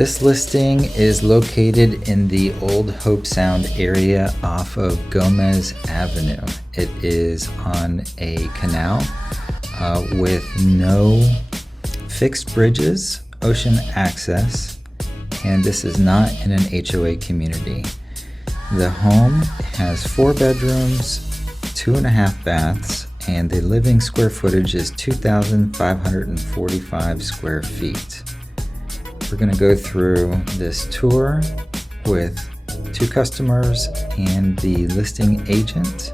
This listing is located in the Old Hope Sound area off of Gomez Avenue. It is on a canal with no fixed bridges, ocean access, and this is not in an HOA community. The home has 4 bedrooms, 2.5 baths, and the living square footage is 2,545 square feet. We're going to go through this tour with 2 customers and the listing agent.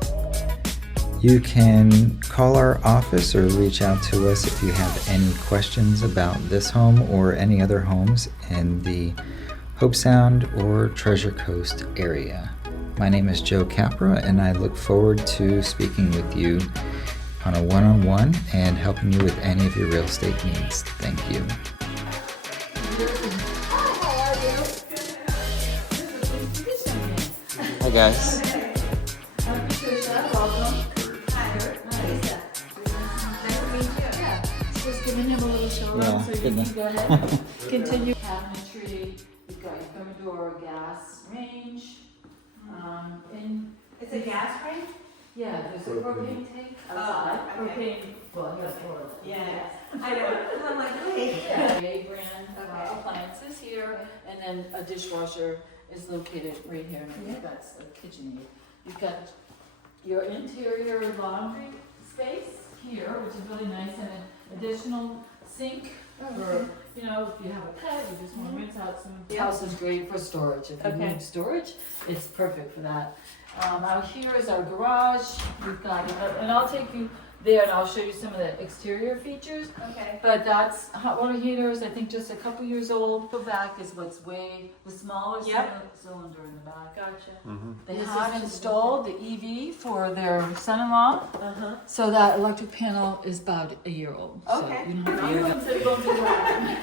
You can call our office or reach out to us if you have any questions about this home or any other homes in the Hobe Sound or Treasure Coast area. My name is Joe Capra, and I look forward to speaking with you on a one-on-one and helping you with any of your real estate needs. Thank you. Hi guys. Just giving him a little show Yeah, so you can go ahead. Continue. Cabinetry, we've got your Thermador gas range. It's a gas range? Yeah, there's a propane tank outside. Okay. Propane, well, yeah, toilet. Yeah. I know, I'm like, wait. Yeah. A brand appliances here, and then a dishwasher is located right here, and I think that's a KitchenAid. You've got your interior laundry space here, which is really nice, and an additional sink for, you know, if you have a pet, you just want to rinse out some. The house is great for storage. If you need storage, it's perfect for that. Out here is our garage. We've got, and I'll take you there and I'll show you some of the exterior features. Okay. But that's hot water heaters, I think just a couple years old. The back is what's the smaller cylinder in the back. Gotcha. They have installed the EV for their son-in-law. So that electric panel is about a year old. Okay. So you don't have to go to the bathroom.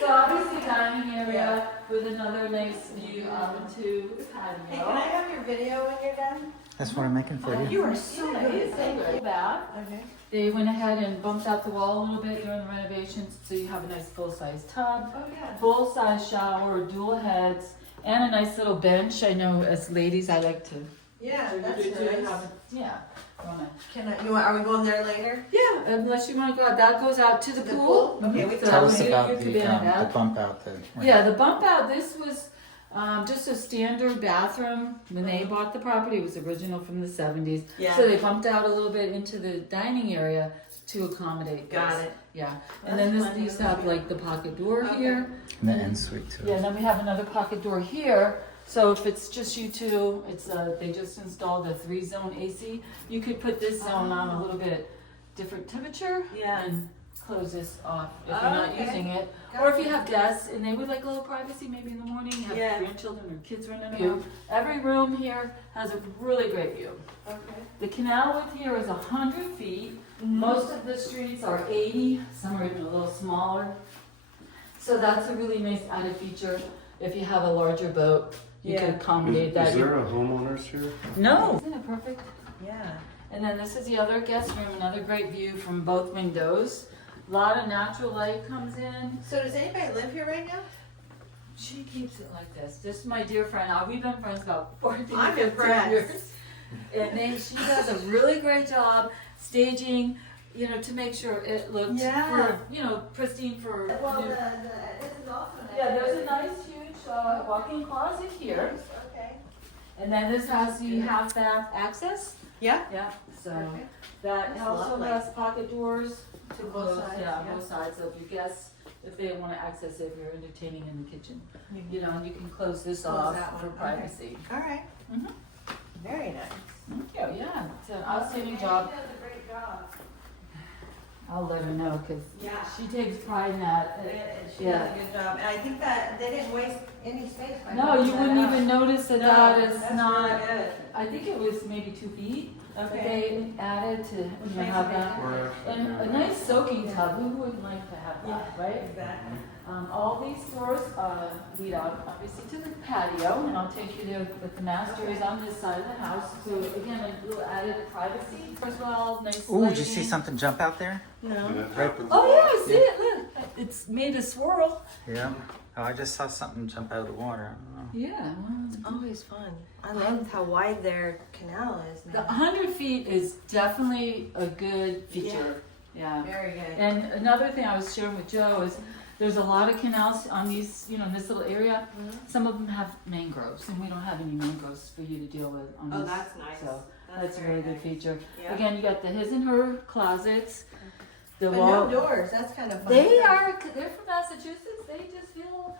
So obviously dining area with another nice view out into the patio. Hey, can I have your video when you're done? That's what I'm making for you. You are so good. Bath. Okay. They went ahead and bumped out the wall a little bit during the renovations, so you have a nice full-size tub, Oh, yeah. full-size shower, dual heads, and a nice little bench. I know as ladies, I like to. Yeah, that's do nice. Yeah. Are we going there later? Yeah, unless you want to go out, that goes out to the pool. Okay, we So Tell us you about could be the in and out. bump out. Yeah, the bump out, this was just a standard bathroom. When they bought the property, it was original from the 70s. Yeah. So they bumped out a little bit into the dining area to accommodate this. Got it. Yeah. Well, And then that's these have like the pocket door here. And the end suite too. Yeah, and then we have another pocket door here. So if it's just you two, it's they just installed a 3-zone AC. You could put this zone on a little bit different temperature and close this off if you're not using it. Or if you have guests and they would like a little privacy, maybe in the morning, you have grandchildren or kids running around. Every room here has a really great view. Okay. The canal width here is 100 feet. Most of the streets are 80, some are even a little smaller. So that's a really nice added feature. If you have a larger boat, you can accommodate that. Is there a homeowners here? No. Isn't it perfect? Yeah. And then this is the other guest room, another great view from both windows. A lot of natural light comes in. So does anybody live here right now? She keeps it like this. This is my dear friend. We've been friends about 14, I'm 15 impressed. years. And she does a really great job staging, you know, to make sure it looks for, you know, pristine for. Well, this is also nice. Yeah, there's a nice huge walk-in closet here. Okay. And then this has the half bath access. Yeah. Yeah, so Perfect. that That's also lovely. has pocket doors to both sides, yeah, yeah. both sides. So if you guests, if they want to access it, if you're entertaining in the kitchen, you know, and you can close this off that for one. privacy. All right. Mhm. Very nice. Thank you. Yeah, it's an outstanding job. She does a great job. I'll let her know because Yeah. she takes pride in that. She does a good job. And I think that they didn't waste any space by No, building you that wouldn't out. even notice that No, that is that's not. really good. I think it was maybe 2 feet. But Okay. they added to have that. And a nice soaking tub, who wouldn't like to have that, right? Exactly. All these doors lead out obviously to the patio, and I'll take you there, but the master is on this side of the house. So again, a little added privacy as well, nice Ooh, did you lighting. see something jump out there? No. Did that happen? Oh yeah, I see it, look. it's made a swirl. Yeah. Oh, I just saw something jump out of the water. I don't know. Yeah, well, It's always fun. I love how wide their canal is the now. 100 feet is definitely a good feature. Yeah. Very good. And another thing I was sharing with Joe is there's a lot of canals on these, you know, in this little area. Some of them have mangroves, and we don't have any mangroves for you to deal with on Oh, this. that's nice. So that's a very really good nice. feature. Yeah. Again, you got the his and her closets. The But wall. no doors. That's kind of fun. They're from Massachusetts. They just feel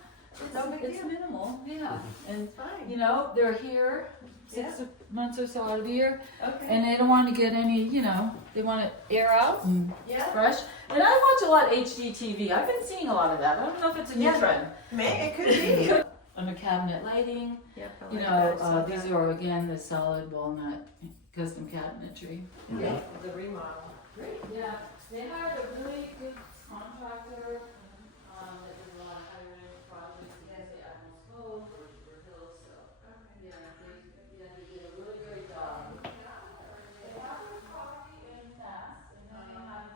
No big it's deal. minimal. Yeah. And Fine. you know, they're here 6 months or so out of the year, Okay. and they don't want to get any, you know, they want to air out and Yeah. fresh. And I watch a lot of HGTV. I've been seeing a lot of that. I don't know if it's a new Yeah. trend. It could be. Under cabinet lighting, Yep, I you like know, that. So these good. are again the solid walnut custom cabinetry. Yeah, the remodel. Great. Yeah, they hired a really good contractor that did a lot of higher end projects. Again, the Admiral's Cove or Hills. So yeah, they did a really great job. They have a property in Mass, and then they have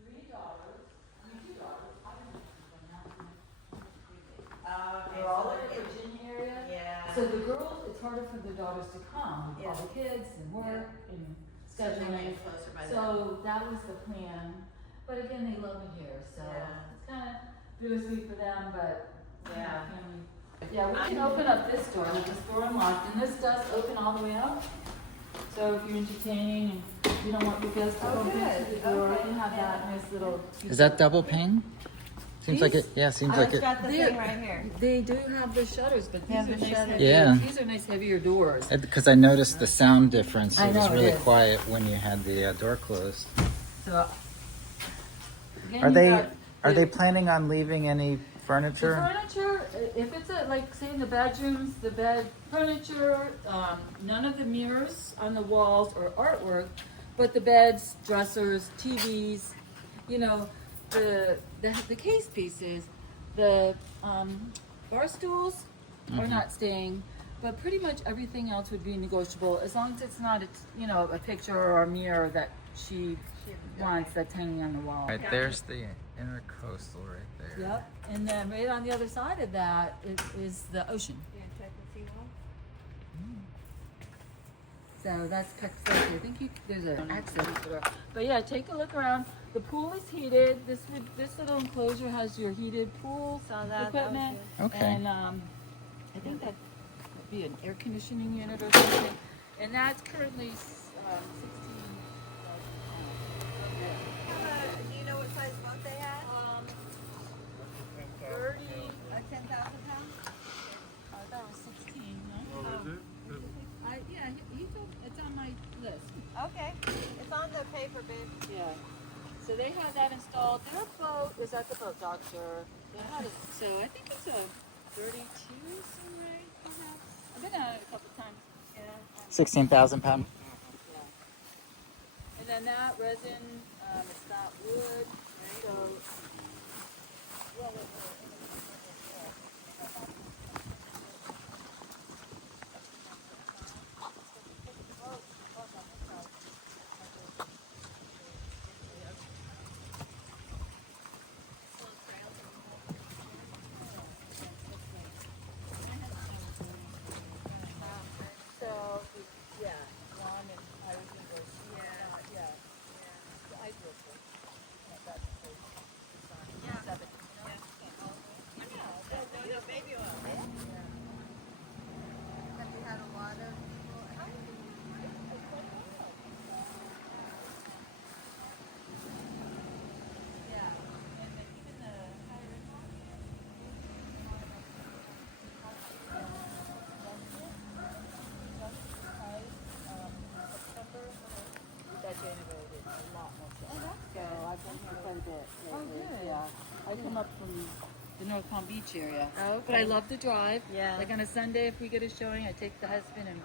3 daughters. I mean, 2 daughters. I don't know from that. Okay. They're all in the Virginia area. Yeah. So the girls, it's harder for the daughters to come with all Yeah. the kids and work and So they scheduling. get closer by then. So that was the plan. But again, they love it here, so Yeah. it's kind of bittersweet for them, but you know, Yeah. family. Yeah, we can open up this door with this door unlocked, and this does open all the way up. So if you're entertaining and you don't want your guests to Oh, open good. to the door, Okay. you have that nice little. Is that double pane? Seems like it. These- Yeah, seems I've like it. got the There. thing right here. They do have the shutters, but these Yeah, are the nice. shutters. Heavy, Yeah. These are nice heavier doors. Because I noticed the sound difference. I It know, was it really is. quiet when you had the door closed. So. Again, Are you've they got are the- they planning on leaving any The furniture? furniture, if it's like say in the bedrooms, the bed furniture, none of the mirrors on the walls or artwork, but the beds, dressers, TVs, you know, the case pieces, the bar stools are not staying, but pretty much everything else would be negotiable as long as it's not a picture or a mirror that she wants that's hanging on the wall. Right there's the Intracoastal right there. Yep, and then right on the other side of that is the ocean. So that's Café. I think there's an access door. But yeah, take a look around. The pool is heated. This little enclosure has your heated pool equipment. Okay. And I think that would be an air conditioning unit or something. And that's currently 16. Do you know what size boat they had? 30. 10,000 pounds? I thought it was 16. No? Yeah, it's on my list. Okay. It's on the paper, babe. Yeah. So they had that installed. Their boat is at the boat dock, sure. So I think it's a 32 somewhere, perhaps. I've been on it a couple times. Yeah. 16,000 pound. Yeah. And then that resin, it's not wood, right? So, well, so, yeah, Ron and Iris and Rose. Yeah. I do it too. That's the first design. Yeah. 7, you know? No, baby oil. Have you had a lot of people? Yeah, and even the higher end one. That's renovated a lot more so. So I've been here quite a bit lately. good. Yeah, I come up from the North Palm Beach area. Oh, But I love to drive. Yeah. Like on a Sunday, if we get a showing, I take the husband and,